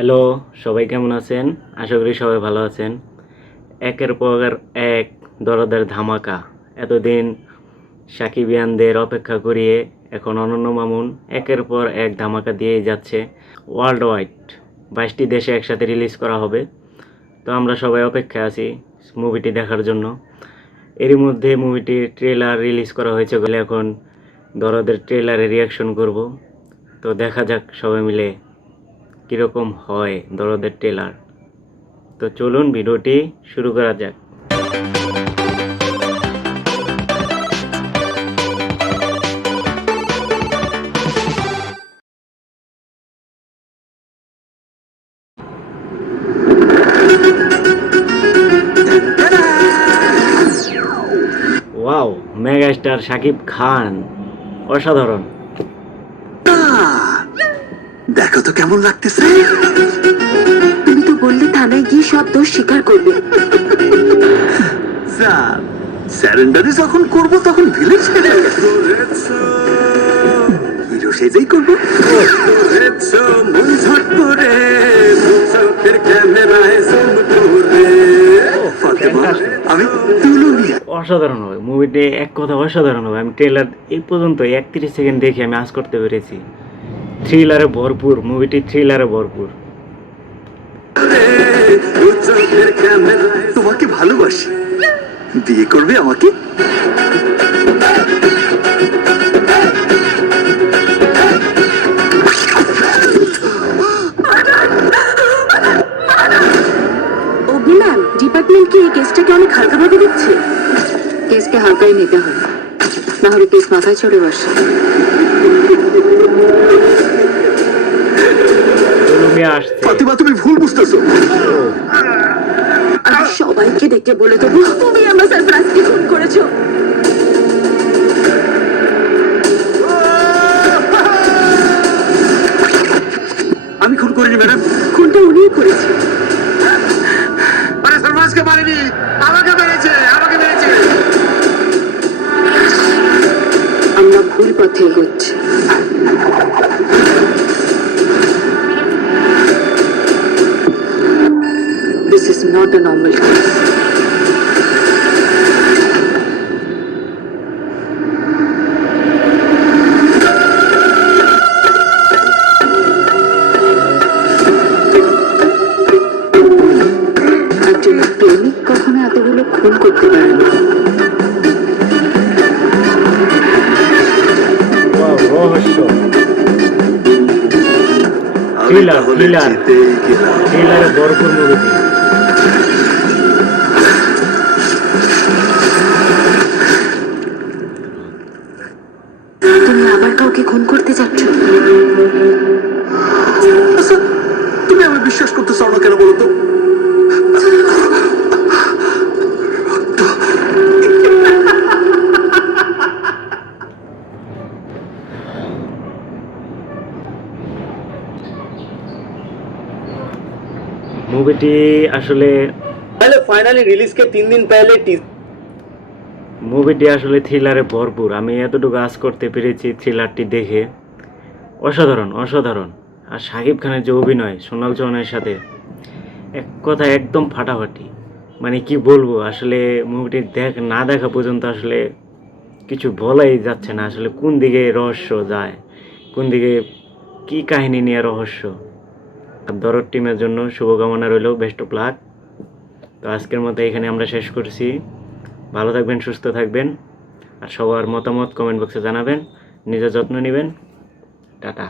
Hello, সবাই কেমন আছেন? আশা করি সবাই ভালো আছেন। একের পর এক দরদের ধামাকা। এতদিন সাকিবিয়ানদের অপেক্ষা করিয়ে এখন অনন্য মামুন একের পর এক ধামাকা দিয়েই যাচ্ছে। ওয়ার্ল্ড ওয়াইড 22টি দেশে একসাথে রিলিজ করা হবে। তো আমরা সবাই অপেক্ষায় আছি মুভিটি দেখার জন্য। এরই মধ্যে মুভিটির ট্রেলার রিলিজ করা হয়েছে বলে এখন দরদের ট্রেলারে রিয়াকশন করব। তো দেখা যাক সবাই মিলে কীরকম হয় দরদের ট্রেলার। তো চলুন ভিডিওটি শুরু করা যাক। Wow, mega star Shakib Khan, অসাধারণ। দেখো তো কেমন লাগতেছে। তুমি তো বললে থানায় গিয়ে সব দোষ স্বীকার করবে। স্যারেন্ডারে যখন করব তখন ভিলেজ হিরো সেজেই করবো। আমি অসাধারণ হবে মুভিটি, এক কথা অসাধারণ হবে। আমি ট্রেলার এই পর্যন্ত 31 সেকেন্ড দেখে আমি আজ করতে পেরেছি। থ্রিলারে ভরপুর মুভিটি, থ্রিলারে ভরপুর। তোমাকে ভালোবাসি, বিয়ে করবে আমাকে? অভিমান ডিপার্টমেন্ট কি এই কেসটাকে অনেক হালকাভাবে দিচ্ছে? কেসকে হালকাই নিতে হয়, না হলে কেস মাথায় চড়ে বসে। ফাতিমা, তুমি ভুল বুঝতেছো। আমি সবাইকে ডেকে বলে দেবো তুমি আমার সারপ্রাইজকে খুন করেছো। আমি খুন করিনি ম্যাডাম, খুনটা উনিই করেছে। সারপ্রাইজকে মারিনি, আমাকে মেরেছে, আমাকে মেরেছে। আমরা ভুল পথে এগোচ্ছি। This is not a normal case. একজন প্রেমিক কখনো এতগুলো খুন করতে পারে না। রহস্য, থ্রিলার, থ্রিলার, থ্রিলারে ভরপুর মুভিটি। তুমি আবার কাউকে খুন করতে যাচ্ছ? তুমি আমি বিশ্বাস করতে চাও না কেন বলো তো? মুভিটি আসলে फाइनली रिलीज के 3 दिन पहले মুভিটি আসলে থ্রিলারে ভরপুর। আমি এতটুকু আজ করতে পেরেছি থ্রিলারটি দেখে। অসাধারণ, অসাধারণ। আর শাকিব খানের যে অভিনয় সোনাল চৌহানের সাথে, এক কথা একদম ফাটাফাটি। মানে কি বলবো, আসলে মুভিটি না দেখা পর্যন্ত আসলে কিছু বলাই যাচ্ছে না। আসলে কোন দিকে রহস্য যায়, কোন দিকে কি কাহিনী নিয়ে রহস্য। আর দরদ টিমের জন্য শুভকামনা রইল, বেস্ট অফ লাক। তো আজকের মতো এখানে আমরা শেষ করছি। ভালো থাকবেন, সুস্থ থাকবেন, আর সবার মতামত কমেন্ট বক্সে জানাবেন। নিজের যত্ন নেবেন। টাটা।